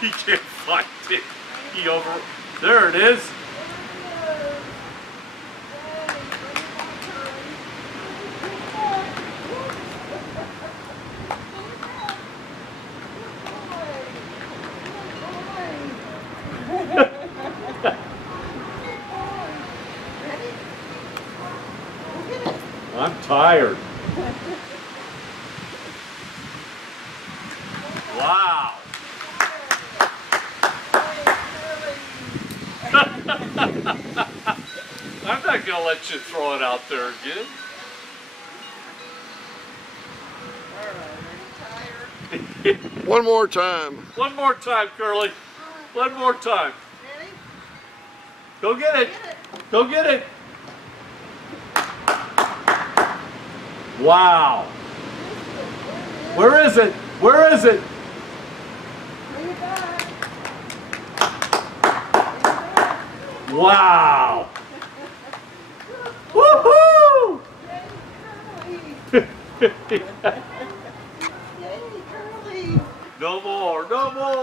He can't find it. There it is. I'm tired. Wow. I'm not going to let you throw it out there again. One more time. One more time, Curly. One more time. Ready? Go get it. Go get it. Wow. Where is it? Where is it? Bring it back. Wow. Woohoo! Yay, Curly. Yay, Curly. No more, no more.